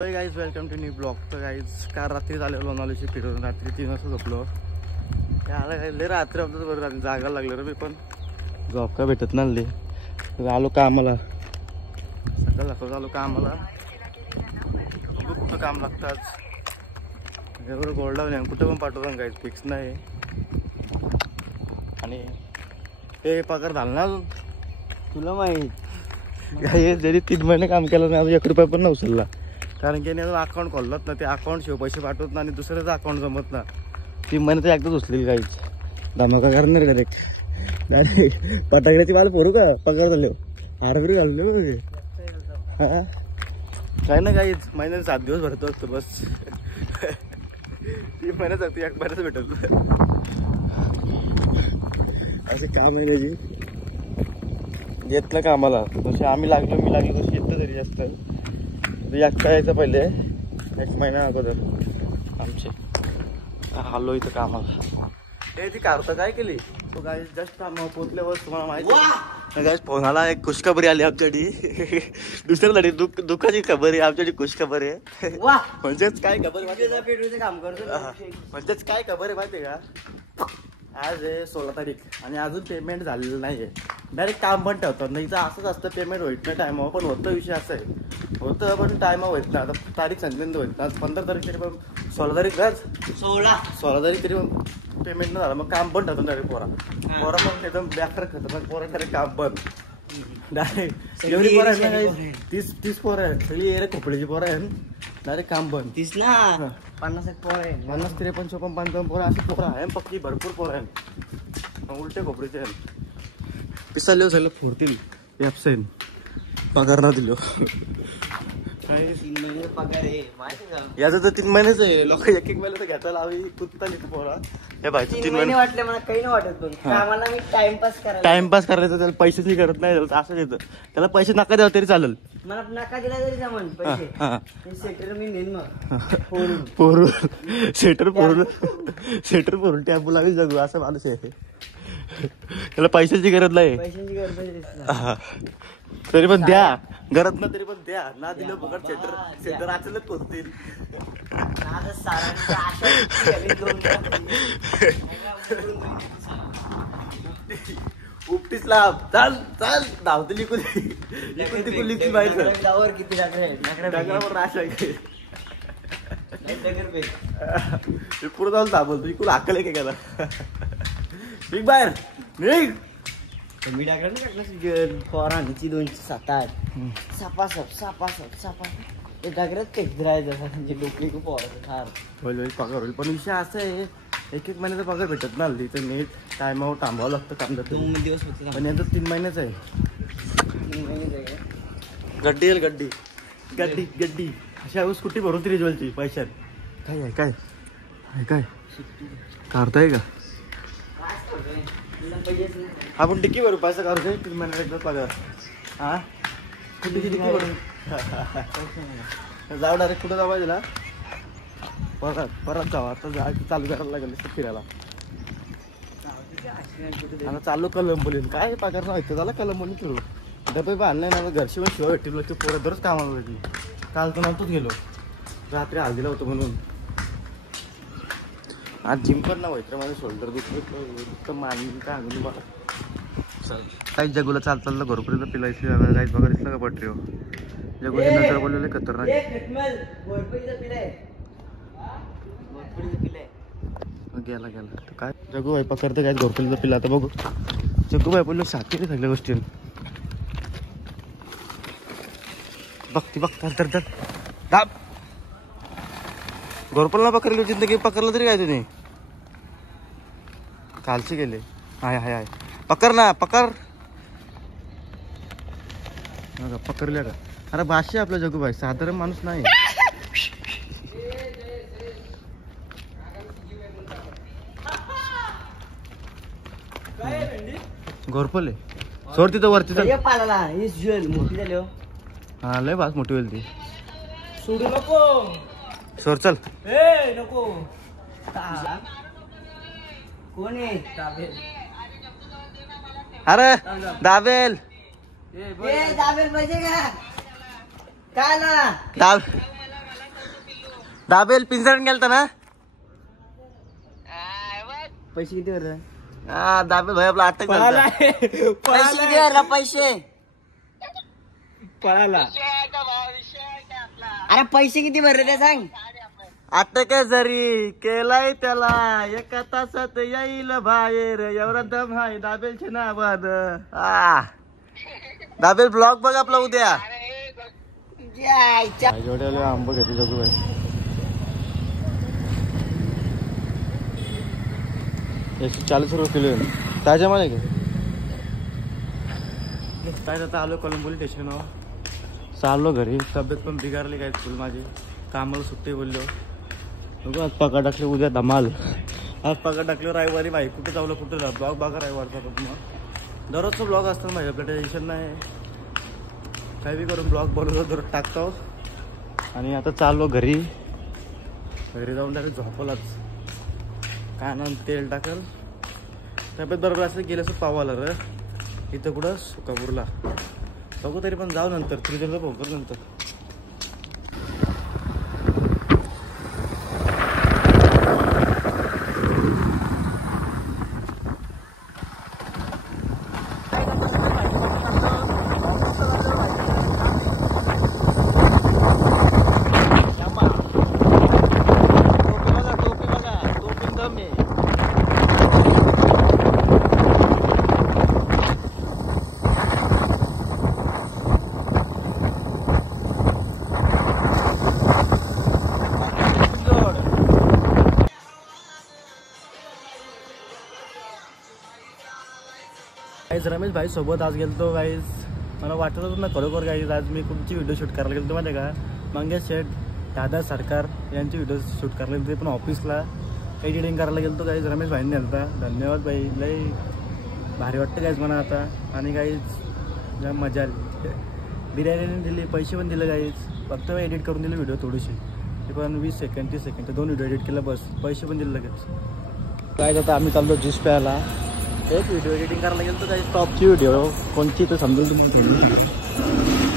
Guys welcome to new blog. तर guys काल रात्री झाले लोणावळ्याची फिरून रात्री 3 वाजता झोपलो. लय रात्री आमचं बरं रात्री जागायला लागलं रे. मी पण जॉब काय भेटत नाही. आलो कामाला सकाळ आलो कामाला. कुठं काम लागतं आज बरोबर गोल्डावून कुठं पण पाठवतो गाईज फिक्स नाही. आणि ते पगार झाला ना अजून तुला माहीत काय. जरी 3 महिने काम केलं नाही अजून 1 रुपया पण नाही उचलला. कारण की अजून अकाउंट खोलत ना. ते अकाउंट शिव पैसे पाठवत ना आणि दुसऱ्याचं अकाउंट जमत ना. 3 महिने तर एकदाच उचलेली काहीच धमाका करणार डायरेक्ट. पटाकड्याची मला पोरू का पगार झाले हारबिरी घालले. हां काय ना काहीच महिन्याने 7 दिवस भरतो असतो बस. 3 महिन्यात जातो 1 महिन्याच भेटत असे काय महिन्याची येतलं कामाला. तसे आम्ही लागलो मी लागलो तशी येतं तरी जास्त एकटा यायचं पहिले 1 महिना अगोदर आमचे आलो इथं कामाला. ते ती कारतं काय केली तो काय जस्ट पोचल्यावर तुम्हाला माहिती काय फोन आला. एक खुशखबरी आली आमच्यासाठी. दुसऱ्यासाठी दुःखाची खबर आहे आमच्यासाठी खुशखबर आहे. म्हणजेच काय खबर काम करतो म्हणजेच काय खबर आहे माहिती आहे का. आज आहे 16 तारीख आणि अजून पेमेंट झालेलं नाही आहे. डायरेक्ट काम पण ठेवतात नाही तर असंच असतं. पेमेंट होत नाही टायमावर पण होतं. विषय असं आहे होतं पण टायमावर होत नाही. आता तारीख सांगितलं होत ना आज 15 तारीख तरी पण 16 तारीख आज 16 तारीख तरी पण पेमेंट नाही झालं. मग काम पण ठेवतं डायरेक्ट पोरा पण एकदम बॅकर खतरनाक पोरा डायरेक्ट काम बंद डायरेक्ट. एवढी पोरं आहेत ना 30 पोरं आहेत सगळी एरे खोपडीची पोरं आहे डायरेक्ट काम बंद. 30 ना 50 पोरं आहे 50 53 54 55 पोरं अशी पोरं आहे पक्की भरपूर पोरं आहेत. उलटे खोपडीचे आहेत. पिसाले सगळं फोडतील ॲप्सेन पगार ना दिलो. 3 महिने पगार आहे माहिती का. याचं तर 3 महिनेच आहे. लोक 1 महिना तर घेता लावी कुत्ता लिहितो पोरा. हे भाई 3 महिने वाटले मला काही नाही वाटत. पण कामाला मी टाइमपास करायचं त्याला पैसेच करत नाही असं येतं. त्याला पैसे नका द्यावं तरी चालेल. मला नका दिला तरी जमन पैसे. सेटर मी नेन मग पोरून सेटर पोरून टॅम्पू लागेल जगू असं माणूस आहे. त्याला पैशाची गरज नाही. पैशांची गरज तरी पण द्या गरज ना तरी पण द्या ना दिलं बघा. सेटर अचानक पोचतील. उपटीच लाभ चाल चाल धावते लिकून तिकून लिखून बाहेर किती राश पुढे जाऊन दाबल तू इकडून हाकल आहे का बिग बाहेर निघ. मी टाकलं फॉरांची 207 सापासप ते टाकत तेच राहायचं म्हणजे डोकली खूप होईल पगार होईल. पण विषय असं आहे 1 महिन्याचा पगार भेटत ना हल्ली तर नीट टायमावर थांबावं लागतं काम जातं. 2 दिवस होते पण यांचं 3 महिन्याच आहे. 3 महिने गड्डी येईल गड्डी गड्डी गड्डी अशा स्कूटी भरून तरी ज्वेलची पैशात काय आहे काय काय काढताय का. आपण टिकी भरू पैसा काढतोय 3 महिन्यात एकदा पगार. हा टिकी भरून जाऊ डायरेक्ट कुठं जावं तिला परत जावं. आता चालू करायला लागेल फिरायला. आता चालू कलंबोली काय पगार नव्हतं झाला कलंबोली फिरू. डबे बांधले ना घरशी पण शिवाय भेटलो. ते पोरं दरच कामाला भेटली. काल तर नव्हतोच गेलो रात्री हल्दीला होतो म्हणून. आज जिम पण ना व्हायचं माझं शोल्डर दुखतं मान काय आणून मला काही जगूला चालतं घरोपर्यंत पिलायची काहीच बघा दिसलं का पटरी हो. जगूचे नंतर बोललेले खतरनाक गेला काय जगू भाई पकडते काय घोरपलीचा पिला. आता बघू जगू भाई बोललो साथी सगळ्या गोष्टी बघती तर दाब घोरपलला पकडली जिंदगी पकडलं तरी काय तुम्ही कालचे गेले. हाय हाय हाय पकड ना पकड पकडल्या का. अरे भाषा आपला जगू भाई साधारण माणूस नाही. घोरपले सोड तिथं वरती मोठी झाली. हा लय बास मोठी होईल ती. सोडू नको सोड चल. नको कोण आहे. अरे दाबेल दाबेल पाहिजे का काय ना दाब दाबेल पिंजरण गेलता ना पैसे किती भरले हा दाबेल भाई आपला अटक झाला. पैसे किती भरला पैसे पळाला. अरे पैसे किती भरले ते सांग. अटक जरी केलाय त्याला एका तासात येईल बाहेर एवढा दम आहे दाबेलच्या नावात. दाबेल ब्लॉग बघ आपला उद्या. जेवढ्याला आंबा घेते जगू एकशे 40 रुपये किलो ताज्या माल आहे का. काय आता आलो कोलंबोली स्टेशनवर. चाललो घरी. तब्येत पण बिघारली काय फुल माझी. कामाला सुट्टी बोललो. बघू आज पगार टाकले उद्या धमाल. आज पगार टाकले रविवारी भाई कुठे जाऊ कुठे जा. ब्लॉग बघा रविवारचा मग दररोजचं ब्लॉग असतं माझ्या आपल्या टेन्शन नाही. काही बी करून ब्लॉग बनवतो दररोज टाकतो. आणि आता चाललो घरी. घरी जाऊन डायरेक्ट झोपलाच. कानान तेल टाकल. तब्येत बरोबर असं गेलं असं पावाला र इथं कुठं सुकापूरला. बघू तरी पण जाऊ नंतर त्रिजनला पोहोचतो नंतर. गाईज रमेश भाई सोबत आज गेलतो. गाईज मला वाटत होतं ना खरोखर गाईज आज मी कुठची व्हिडिओ शूट करायला गेलो माहिती का. मंगेश शेठ दादा सरकार यांची व्हिडिओ शूट करायला गेलो. ते पण ऑफिसला एडिटिंग करायला गेलो. गाईज रमेश भाईंनी नेलता. धन्यवाद भाई. लई भारी वाटतं गाईज म्हणा आता. आणि गाईज ज्या मजा आली. बिर्याणी दिली पैसे पण दिले गाईज. फक्त एडिट करून दिले व्हिडिओ थोडीशी. ते पण 20 सेकंड 30 सेकंड 2 व्हिडिओ एडिट केला बस. पैसे पण दिले लगेच. गाईज आता आम्ही चाललो ज्यूस प्यायला. एक व्हिडिओ एडिटिंग करायला गेलो तर काही टॉपची व्हिडिओ कोणची तर समजेल तुम्ही.